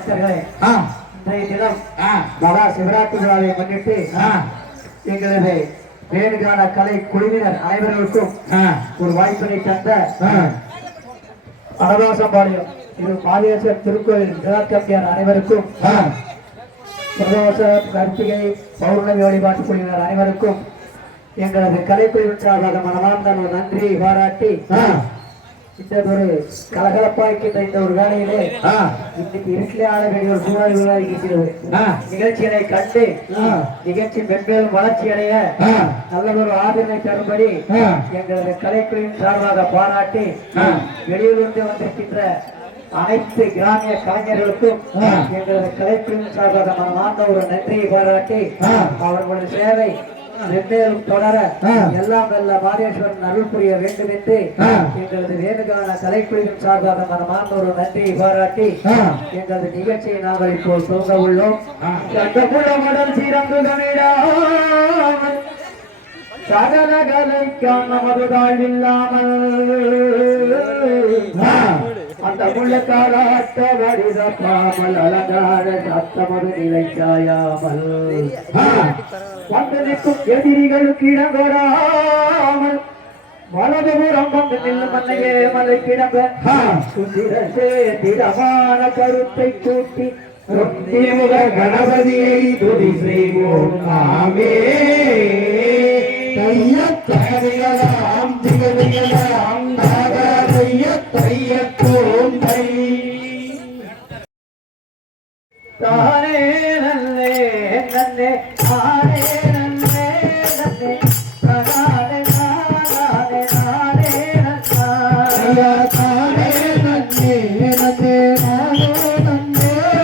பக்தர்களே, இன்றைய தினம் மகா சிவராத்திரி விழாவை முன்னிட்டு எங்களது வேணுகான கலை குழுவினர் அனைவர்களுக்கும் ஒரு வாய்ப்பினை தந்த அனதாசம்பாளையம் இது மாதேஸ்வர் திருக்கோயில் ஜெகத்கம்பியார் அனைவருக்கும், பிரதோஷ கார்த்திகை பௌர்ணமி வழிபாட்டு குழுவினர் அனைவருக்கும் எங்களது கலைக்குழுவின் சார்பாக மனமார்ந்த நன்றி பாராட்டி இந்த ஒரு கலகலப்பாய்க்கின்ற இந்த ஒரு வேலையிலே இன்னைக்கு இருட்டிலே ஆட வேண்டிய ஒரு சூழல் உருவாகிக்கிறது. நிகழ்ச்சிகளை கண்டு நிகழ்ச்சி மென்மேலும் வளர்ச்சி அடைய நல்ல ஒரு ஆதரவை தரும்படி எங்களது கலைக்குழுவின் சார்பாக பாராட்டி வெளியூரிலிருந்து வந்திருக்கின்ற அனைத்து கிராமிய கலைஞர்களுக்கும் எங்களது கலைக்குழுவின் சார்பாக மனமார்ந்த ஒரு நன்றியை பாராட்டி அவர்களது சேவை மென்மேலும் தொடர எல்லாம் வல்ல மாதேஸ்வரன் அருள் புரிய வேண்டும் என்று எங்களது வேணுகான கலைக்குழுவின் சார்பாக மனமார்ந்த ஒரு நன்றியை பாராட்டி எங்களது நிகழ்ச்சியை நாங்கள் இப்போ துவங்க உள்ளோம். சகல கலைக்கான மதுதாழ்வில்லாமல் அந்த முள்ளக்காலாட்ட வடித பாமல் அலங்கார சத்தமது நிலை சாயாமல் வந்து நிற்கும் எதிரிகளுக்கு இடங்கொடாமல் வலதுபுறம் வந்து நில்லும் மண்ணையே மலை கிடம்ப திடமான கருத்தை கூட்டி முக கணபதியை துதி செய்வோம் நாமே. தையத்தகதிகளாம் திகதிகளாம் தையத்தோம் தை தானே நன்னே நன்னே தானே நன்னே நன்னே தானே நானே நானே நன்னா தானே நன்னே நன்னே நானே நன்னே நன்னே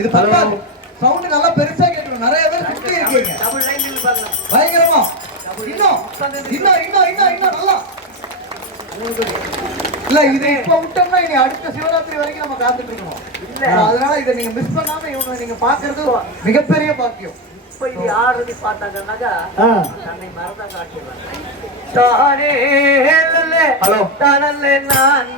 இது சவுண்ட் நல்லா பெருசா கேட்கணும். நிறைய பேர் சுத்தி இருக்கீங்க. பயங்கரமா இன்னும் இன்னும் இன்னும் இன்னும் இன்னும் நல்லா இல்ல. இது இப்ப விட்டோம்னா இனி அடுத்த சிவராத்திரி வரைக்கும் நம்ம காத்துட்டு இருக்கணும். அதனால இதை நீங்க மிஸ் பண்ணாம இவங்க நீங்க பாக்குறது மிகப்பெரிய பாக்கியம். ஆறு பார்த்தாங்கன்னாக்கா தன்னை மறந்த காட்டுவாங்க. ஹலோ தானே நான்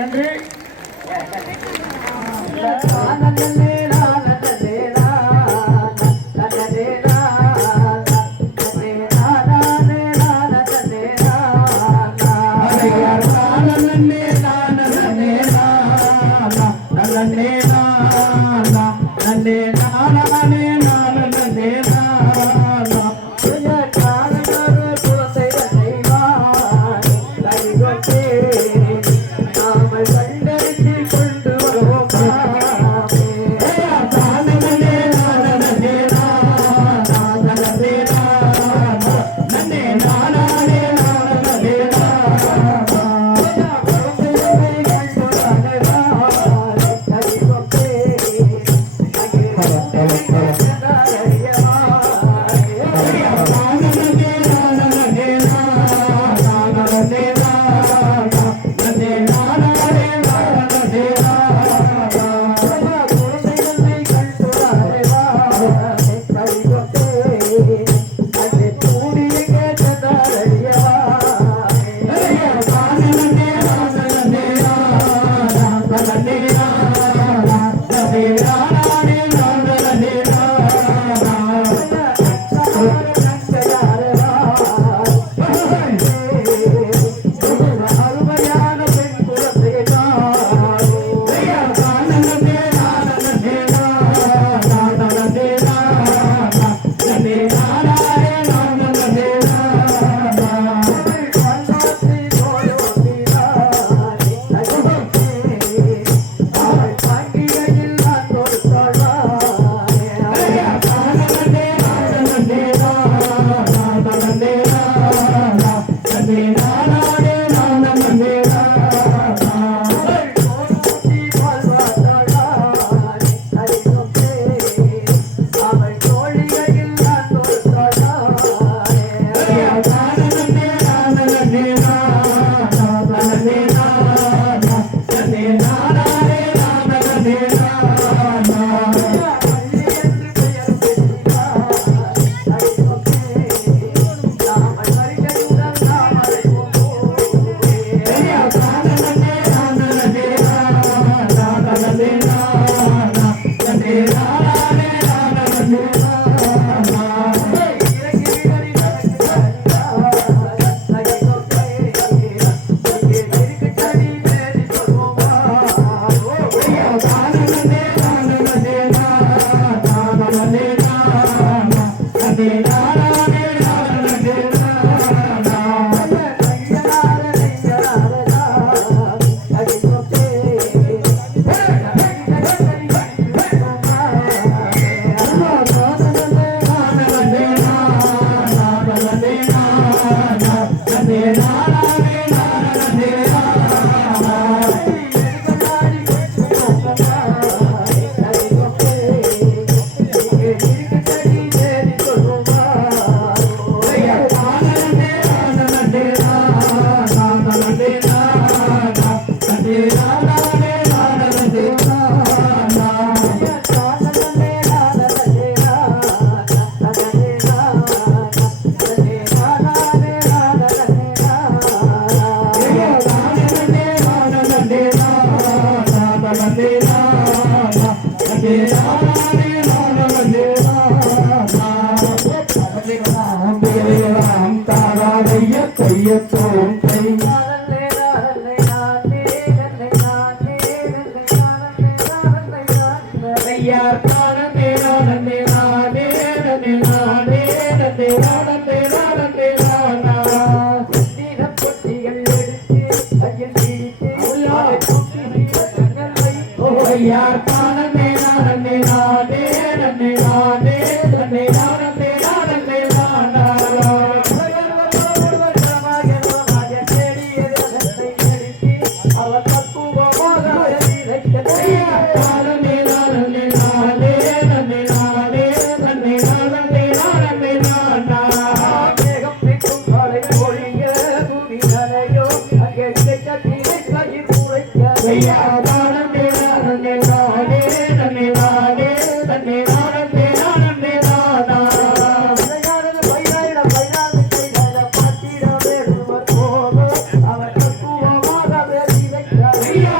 நன்றி ஐயா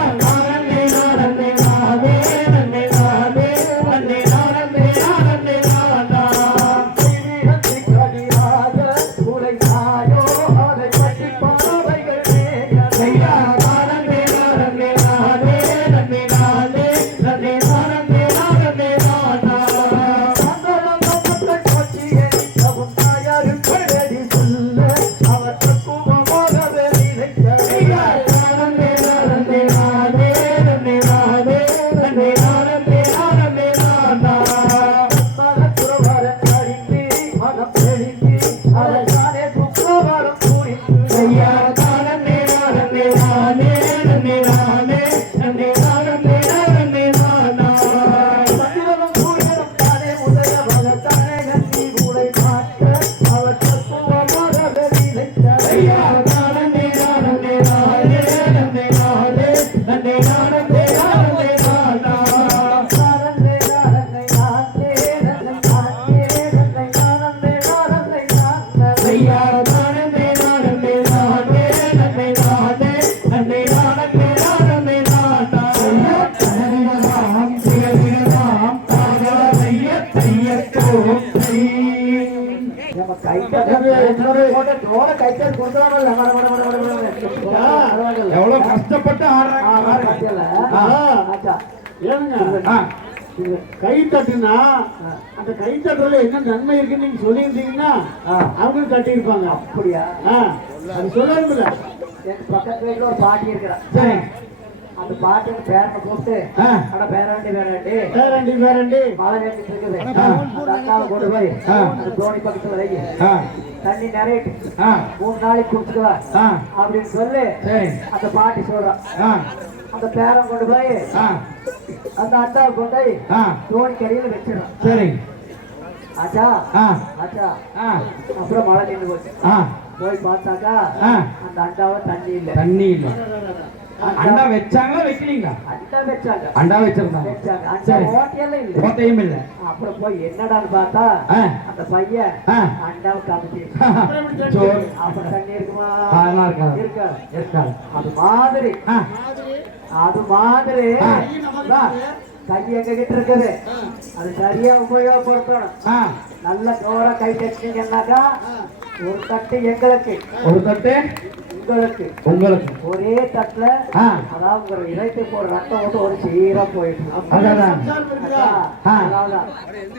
நானே நன்னே நானே நன்னே நானா சந்திரனும் சூரியனும் தானே உதய பகத்தானே கண்டி மூளை பார்க்க அவர் தத்துவமாக வெளியிட்ட ஐயா நானே நானே நானே நன்னே நானே நன்னே நானே நானே நானா நானே நானே நானே நன்னே நானே நன்னே நானே நானே நானா ஐயா நானே நானே நானே நன்னே நானே நன்னே நானே நானே நானா ஐயா தனனிடலாம் திகழிடலாம் தாகலைய தையத்தோம் நம்ம கைத்தல் கொடுத்தாமல்ல எவ்வளவு கஷ்டப்பட்டு ஆடுறாங்க. ஏனுங்க கை தட்டுனா அந்த கை தட்டுறதுல என்ன நன்மை இருக்குன்னு நீங்க சொல்லியிருந்தீங்கன்னா அவங்களும் தட்டியிருப்பாங்க. அப்படியா? அது சொல்லணும்ல. என் பக்கத்து வீட்டுல ஒரு பாட்டி இருக்கிறான். சரி. அந்த பாட்டிக்கு பேரனை கூப்பிட்டு அட பேராண்டி மழை வேண்டிட்டு இருக்குது. அந்த அக்காவை கொண்டு போய் அந்த தோணி பக்கத்துல வைங்க. தண்ணி நிறையிட்டு 3 நாளைக்கு குடிச்சுக்குவா அப்படின்னு சொல்லி அந்த பாட்டி சொல்றான். அந்த பேரன் கொண்டு போய் அந்த அண்டாவை கொண்டு போய் தோணி கரையில வச்சிடறான். சரி. ஆச்சா ஆச்சா அப்புறம் மழை நின்று போச்சு. போய் பார்த்தாக்கா அந்த அண்டாவை தண்ணி இல்லை. தண்ணி இல்ல. அண்டா வச்சாங்களா வைக்கலீங்களா? அண்டா வச்சாங்க. அண்டா வச்சிருந்தாங்க. அண்டா ஓட்டையெல்லாம் இல்லை. ஓட்டையும் இல்ல. அப்புறம் போய் என்னடான்னு பார்த்தா அந்த பையன் அண்டாவை காமிச்சு அப்புறம் தண்ணி இருக்குமா? இருக்காது. அது மாதிரி கை எங்க கிட்ட இருக்குது. அது சரியா உபயோகப்படுத்தணும். நல்ல ஜோரா கை தட்டினீங்கன்னாக்கா ஒரு தட்டு எங்களுக்கு, ஒரு தட்டு உங்களுக்கு ஒரே தட்டுல அதாவது ஒரு இறைத்து போற ரத்தம் வந்து ஒரு சீரா போயிட்டு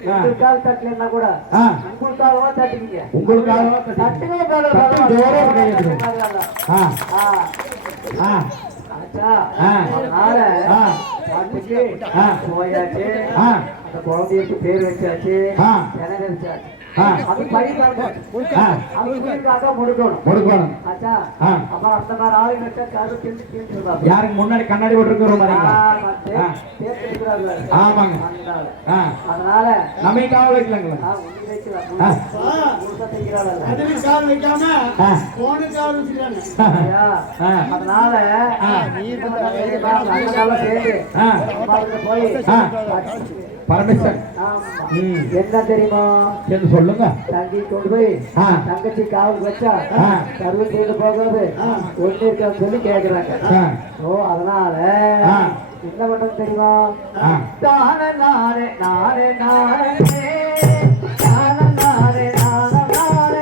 உங்களுக்காக தட்டலன்னா கூட உங்களுக்காகவா தட்டுவீங்க. அதனால பாட்டுக்கு போயாச்சு. அந்த குழந்தைக்கு பேர் வச்சாச்சு, எனக்கு வச்சாச்சு. அது படிக்காக முடுக்கணும். ஆச்சா அப்புறம் அந்த மாதிரி ஆளுங்க வச்சா கரு திண்டு யாருக்கு முன்னாடி கண்ணாடி போட்டுருக்கிறோம். ஆமாங்க. அதனால நம்ம காவல் வைக்கலாங்களா? அதனால போய் பரமேஸ்வரன் என்ன தெரியுமா என்று சொல்லுங்க. தங்கி கொண்டு போய் தங்கச்சி காவல் வச்சா கருவு செய்து போகிறது ஒண்ணு இருக்கான்னு சொல்லி கேக்குறாங்க. அதனால என்ன பண்றது தெரியுமா? நானே நானே நானே நானே நானே நானே நானே நானே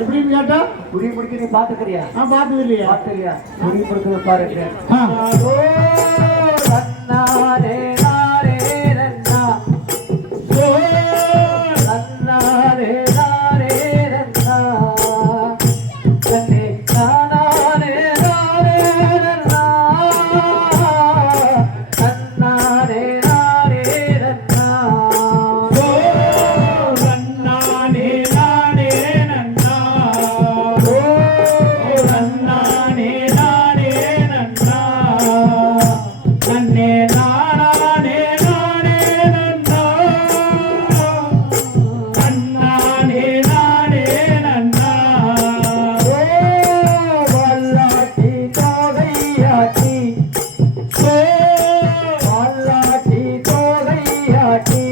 எப்படின்னு கேட்டா புடி முடிக்க நீ பாத்துக்கிறியா? பார்த்தது இல்லையா? பாத்துறியா? புடி முடிக்கிறது பாருங்க. ஓ ரன்னாரே நாரே ரன்னா, ஓ ரன்னாரே நாரே ரன்னா, கண்ணே நானே நாரே ரன்னா, ரன்னாரே நாரே ரன்னா, ஓ ரன்னாரே நாரே ரன்னா, ஓ ரன்னாரே நாரே ரன்னா, கண்ணே நானே நானே ரன்னா, கண்ணானே நானே ரன்னா, ஓ வல்லாட்டி தோகையாட்டி, ஓ வல்லாட்டி தோகையாட்டி,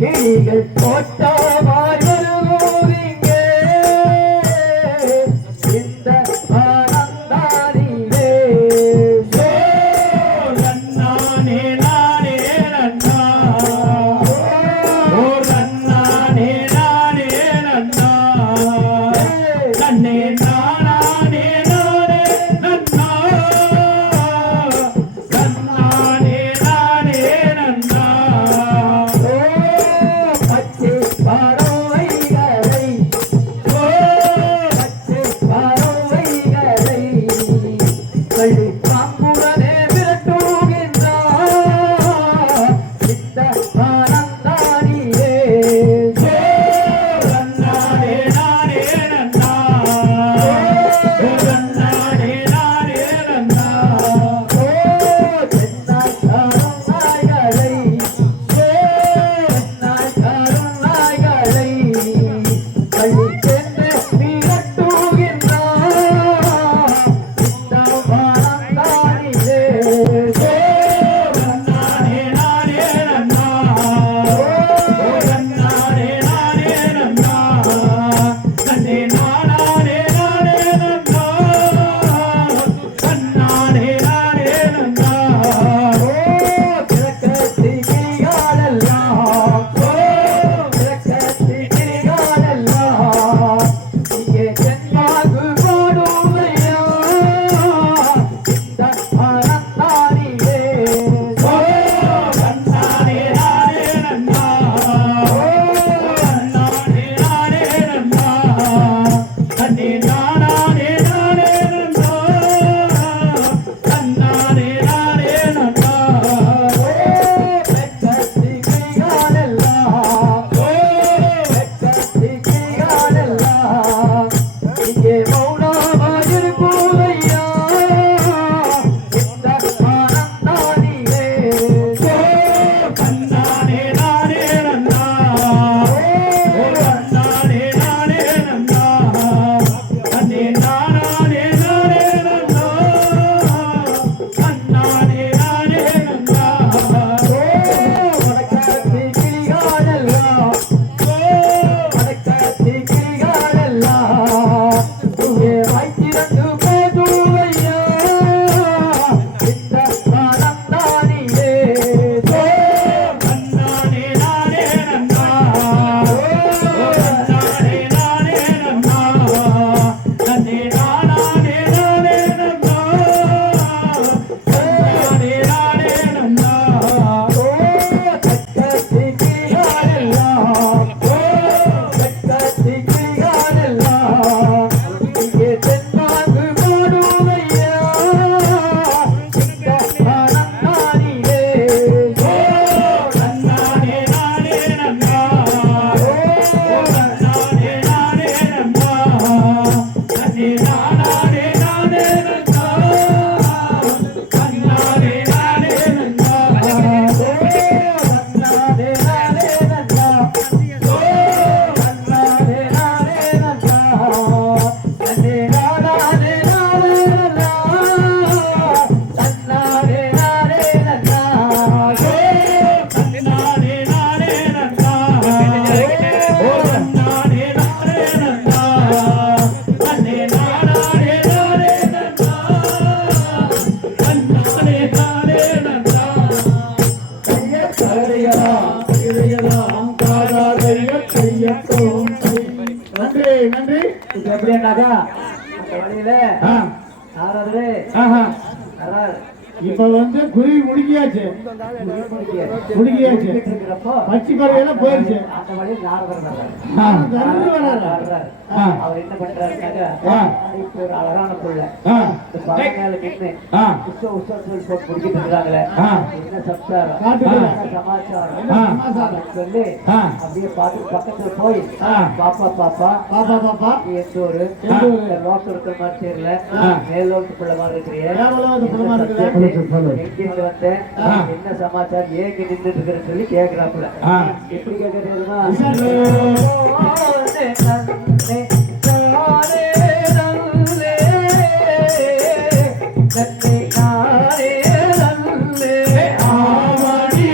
கிளிகள் போட்டமாய் வருவீங்க இந்த ஆனந்தாரிலே, ஓ ரன்னானே நானே ரன்னா, ஓ ரன்னானே நானே ரன்னா, கண்ணே நானே நானே ரன்னா, கண்ணானே நானே ரன்னா, ஓ பச்சை பாரோ எப்படின்னாக்கா அந்த வழியில ஆ. யாராவது ஆஹா. வராரு. இப்ப வந்து குருவி முடிக்கியாச்சு இருக்கிறப்போ பச்சை பறவையெல்லாம் போயிடுச்சு. அந்த வழியில் நாரதர் வர்றாரு. ஆ. வர்றாரு. ஆ. அவர் என்ன பண்றாருனாக்கா ஆ. இப்போ ஒரு அழகான புள்ள ஆ. இந்த பறவை மேல நின்று ஆ. உற்சவத்தில் போட்டு முடிக்கிட்டு இருக்காங்களே ஆ. என்ன சம்சாரம் காட்டுக்குள்ள. என்ன சமாச்சாரம் ஆ. அப்படின்னு சொல்லி ஆ. அப்படியே பார்த்து பக்கத்துல போய் ஆ. பாப்பா பாப்பா பாப்பா பாப்பா நீ எந்த ஒரு லோக்கம் இருக்கிற மாதிரி தெரியல ஆ. மேலோட்டு பிள்ளை மாதிரி இருக்கிறீங்க மேலோட்டு பிள்ளை மாதிரி இருக்கிற. எங்கிருந்து வந்தேன் ஆ. என்ன சமாச்சாரம் ஏங்க நின்று இருக்கிறேன்னு சொல்லி கேட்கிறாப்புல ஆ. எப்படி கேட்கறதுன்னா நன்னே நானே நல்லே ஆமடி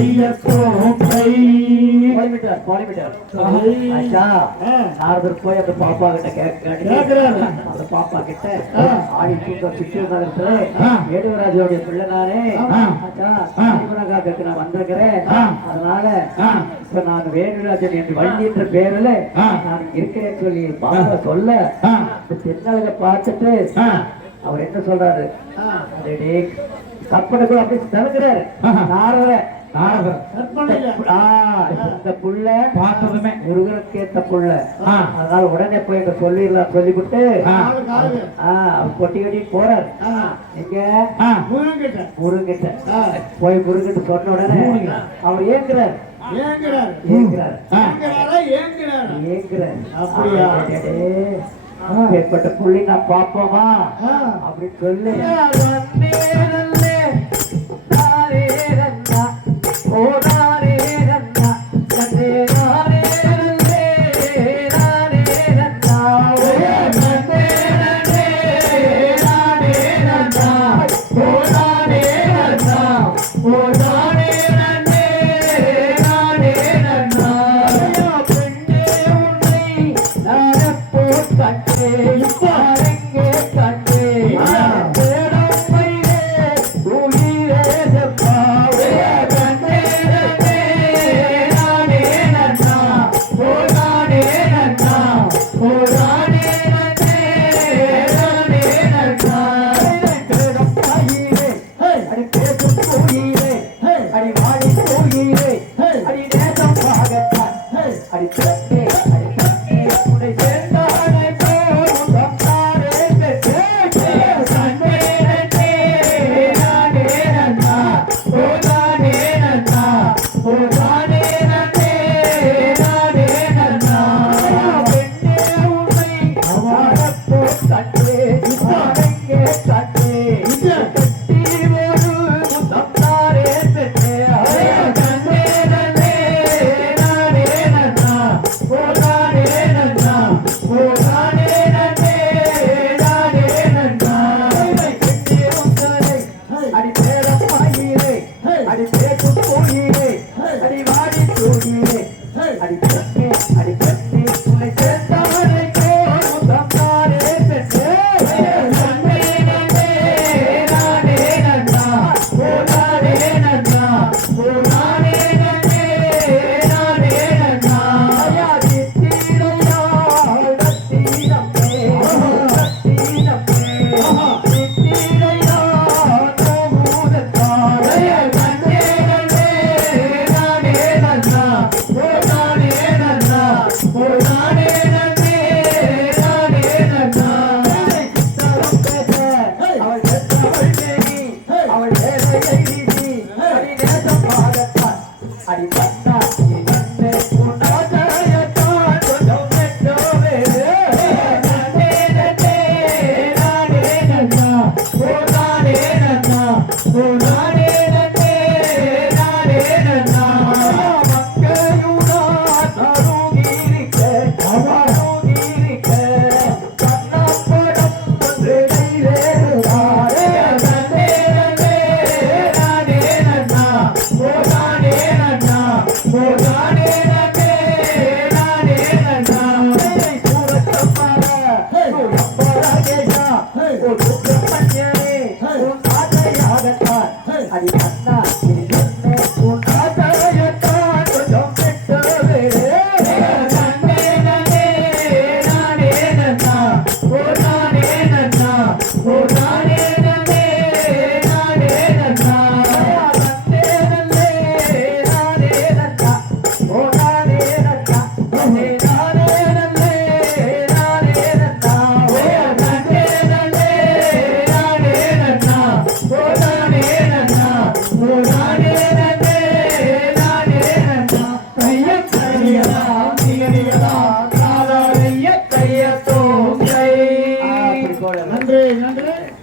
கையத்தோங்கை. போலிவிட்டார். ஆச்சா, நாரதர் போய் அந்த பாப்பா கிட்ட கேக்குறாரு. அந்த பாப்பா கிட்ட ஆடி தூக்க சித்திரத்துல ஏடுவராஜோடைய பிள்ளை நானே. ஆச்சா, காக்க நான் வந்திருக்கிறேன். அதனால இப்ப நான் வேணுராஜன் என்று வள்ளி என்ற பேரில் நான் இருக்கிறேன்னு சொல்லி பாப்பா சொல்ல தென்னழக பார்த்துட்டு அவர் என்ன சொல்றாரு, கற்பனை கூட அப்படி தடுக்கிறாரு நாரதர். இந்த புள்ள பார்த்ததுமே முருகனுக்கு ஏத்த புள்ள, அதனால உடனே போய் எங்க சொல்லிடலாம் சொல்லிவிட்டு அவர் கொட்டி கட்டி போறாரு. எங்க முருகன்கிட்ட போய் முருகன் சொன்ன உடனே அவர் ஏங்குறாரு. ஏற்பட்ட புள்ளி நான் பாப்போமா அப்படின்னு சொல்லி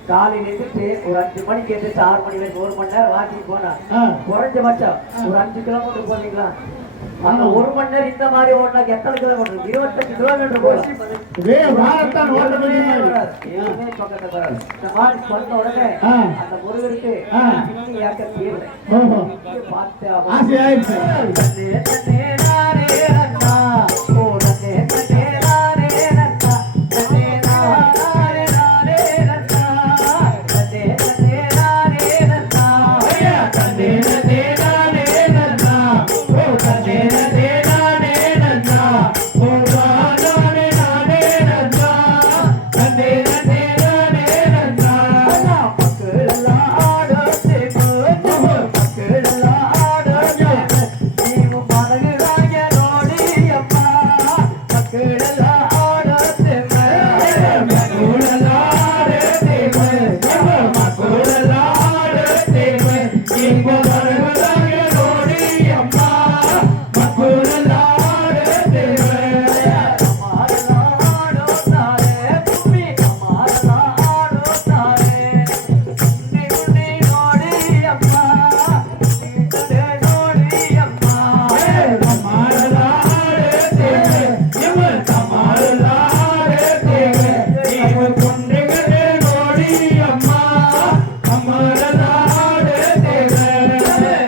காலையில இருந்து ஒரு 5 மணிக்கு எந்திரிச்சு 6 மணி வரைக்கும் 1 மணி நேரம் வாக்கிங் போனா குறைஞ்சபட்சம் ஒரு 5 கிலோமீட்டர் போனீங்களா அந்த 1 மணி நேரம் இந்த மாதிரி ஓட்டினாக்க எத்தனை கிலோமீட்டர்? 25 கிலோமீட்டர் போச்சு. இதே மாரத்தான் ஓட்ட வேண்டிய மாதிரி. எதுவுமே பக்கத்துல வராது. இந்த மாதிரி சொன்ன உடனே ஆ. அந்த முருகருக்கு ஆ. இன்னும் ஏக்க தீரல. ஓஹோ. பார்த்து ஆசை ஆயிடுச்சு. தன்னே தன்னே நானே நன்னா, ஓ தன்னே தன்னே நானே நன்னா, தன்னே நானே நானே நன்னா, தன்னே தன்னே நானே நன்னா, தன்னே நன்னே நானே நன்னா, ஓ தன்னே நன்னே நானே நன்னா, ஓ நானே நானே நன்னா, தன்னே நன்னே நானே நன்னா. மக்களெல்லாம் ஆடோசே போச்சு, மக்களெல்லாம் ஆடோசே, நீவும் மனகுறாய நோடி அம்மா, மக்களெல்லாம் ஆடோசே மக்குழலாடே தேவ, மக்குழலாடே தேவ, இன்ப வரவதாக நோடி அம்மா, மக்குழலாடே தேவ. Yeah.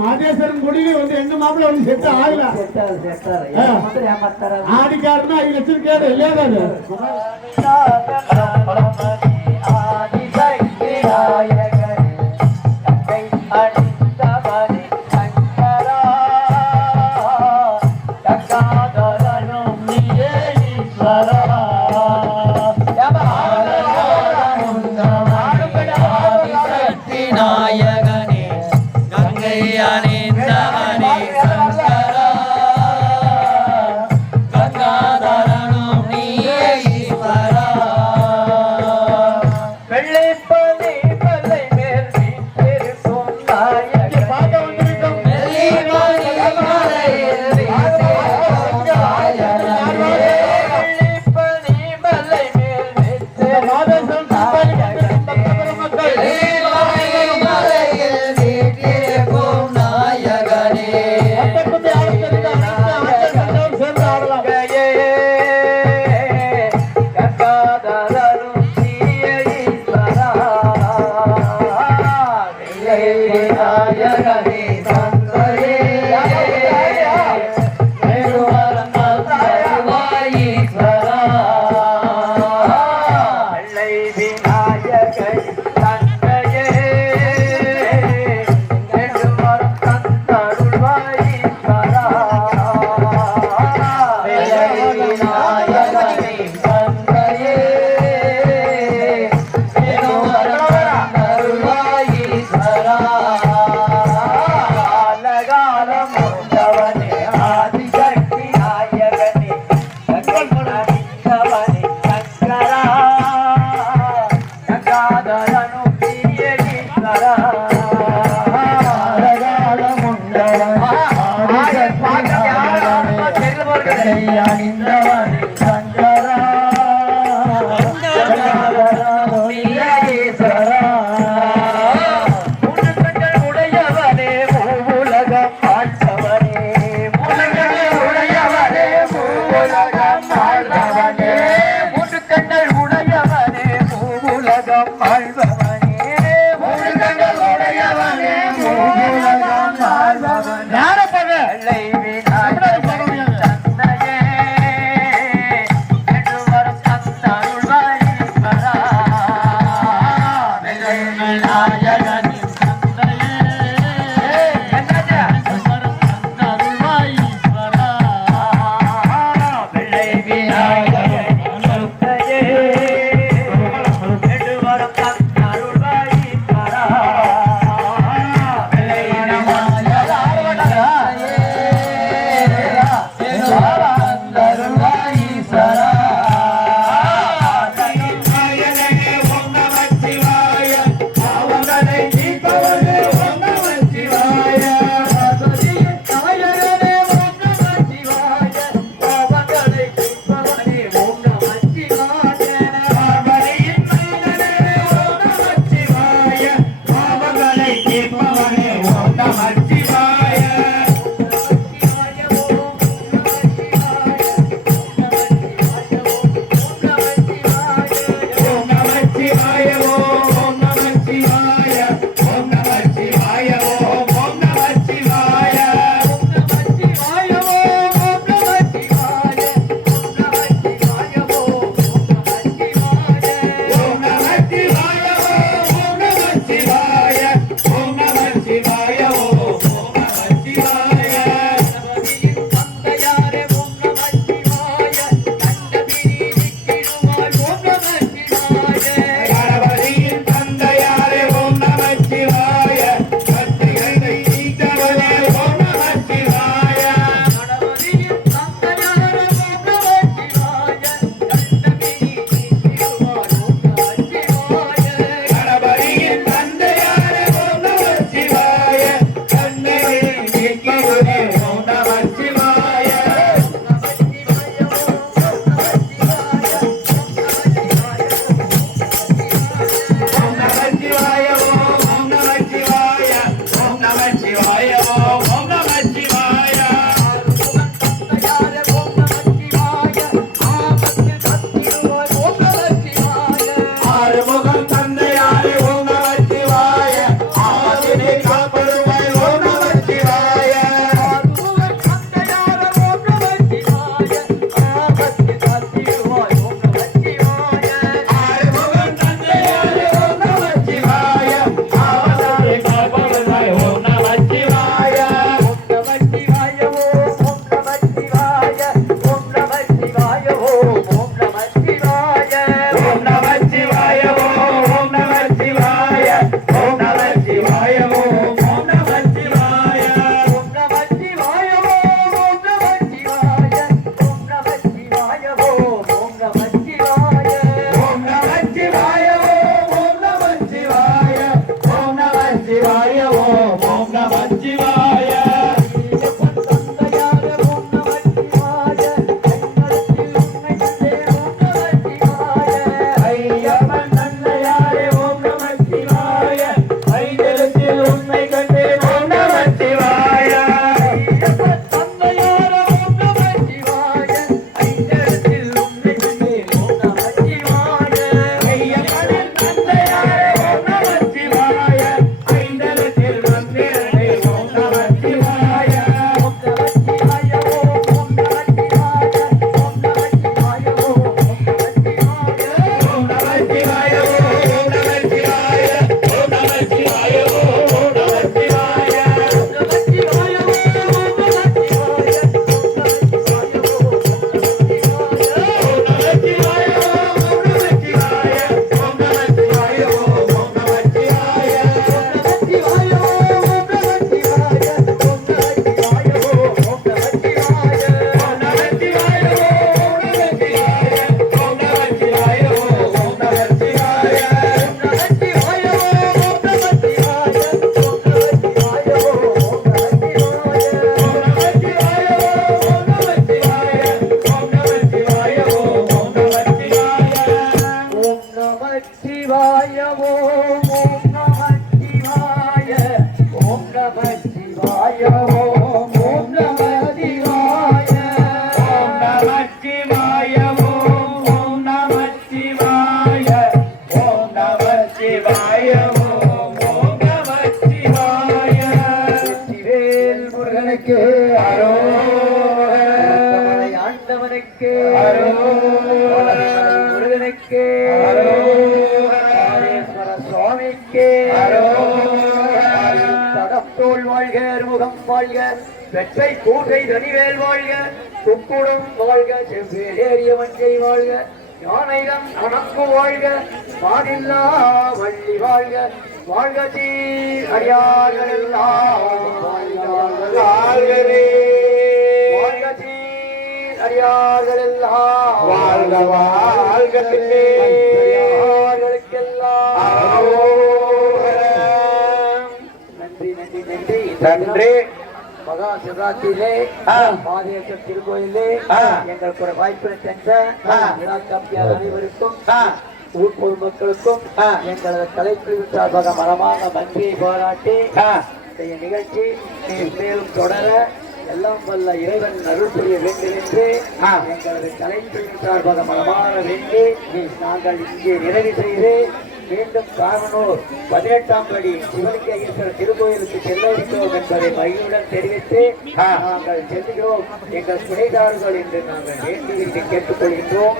மாதேஸ்வரன் குடியில வந்து எங்க மாப்பிள்ள வந்து செட் ஆகல மட்டும் ஏமாத்தாரா ஆடிக்காரனா 5 லட்சம் கேடு இல்லையா நாயகனே கங்கை அணிந்தவனே சங்கரா கங்காதரனும் நீயே ஈஸ்வரா வெள்ளைப்பனி பல்லை மேல் வீற்றிருக்கும் நாயகனே வெள்ளிமணி மலையில் வீற்றிருக்கும் நாயகனே வெள்ளிப்பனி பல்லை மேல் வீற்றிருக்கும் நாயகனே முருகனுக்கு அரோகரை ஆண்டவனுக்கு முருகனுக்கு சுவாமிக்கு தடத்தோல் வாழ்க அறுமுகம் வாழ்க வெற்றை கூட்டை தனிவேல் வாழ்க துக்குடம் வாழ்க செவ்வேறிய மஞ்சை வாழ்க யானைகம் நமக்கு வாழ்க மாடில்லா வள்ளி வாழ்க வாழ்க சீர் அடியார்கள் எல்லாம் வாழ்கவே வாழ்க சீர் அடியார்கள் எல்லாம் வாழ்க வாழ்கவே அடியார்களுக்கெல்லாம் நன்றி நன்றி நன்றி நன்றி மகா சிவராத்திரியிலே மாதேஸ்வர் திருக்கோயிலே எங்களுக்கு ஒரு வாய்ப்பினை தந்த விழா கமிட்டியார் அனைவருக்கும் ஊர் பொதுமக்களுக்கும் எங்களது கலைக்குழு சார்பாக மனமான நன்றியை பாராட்டி இந்த நிகழ்ச்சி மேலும் தொடர எல்லாம் வல்ல இறைவன் அருள் புரிய வேண்டும் என்று எங்களது கலைக்குழு சார்பாக மனமான வேண்டி நாங்கள் இங்கே நிறைவு செய்து மீண்டும் காரணூர் 18ஆம் படி சிவலிங்கேஸ்வரர் திருக்கோயிலுக்கு செல்ல இருக்கிறோம் என்பதை மகிழ்வுடன் தெரிவித்து நாங்கள் செல்கிறோம் எங்கள் துணைதாரர்கள் என்று நாங்கள் வேண்டி கேட்டுக்கொள்கின்றோம்.